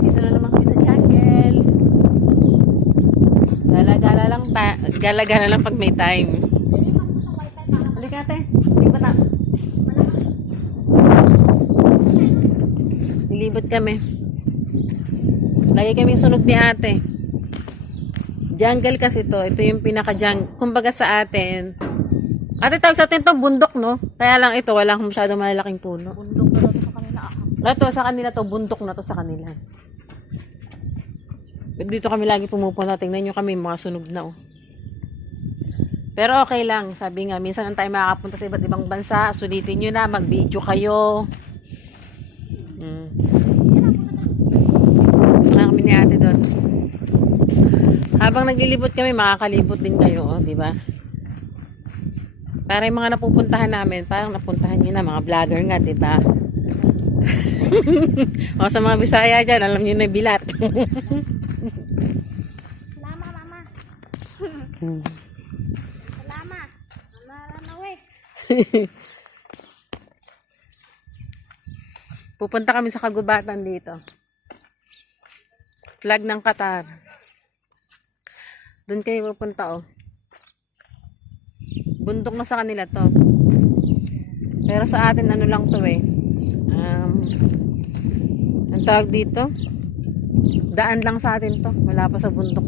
Dito na naman kami sa jungle. Gala-gala lang, gala-gala lang pag may time. Halika ate, libat na. Nilibot kami. Lagi kami sunod ni ate. Jungle kasi to. Ito yung pinaka-jungle. Kumbaga sa atin. Ate, tawag sa atin to bundok, no? Kaya lang ito, walang masyadong malalaking puno. Bundok na dito sa kanila. Ito, sa kanila to, bundok na to sa kanila. Dito kami lagi pumupunta. Tingnan nyo kami, mga sunog na, oh. Pero okay lang. Sabi nga, minsan ang tayo makakapunta sa iba't ibang bansa. Sulitin nyo na, mag-video kayo. Kami ni ate doon. Habang naglilibot kami, makakalibot din kayo, oh, di ba? Para yung mga napupuntahan namin, parang napuntahan nyo na, mga vlogger nga, di ba? O sa mga Bisaya dyan, alam nyo na bilat. Lama, mama. Lama. Lama, we. Pupunta kami sa kagubatan dito. Flag ng Qatar. Doon kayo pupunta, oh. Bundok na sa kanila to. Pero sa atin, ano lang to eh. Ang tawag dito, daan lang sa atin to. Wala pa sa bundok.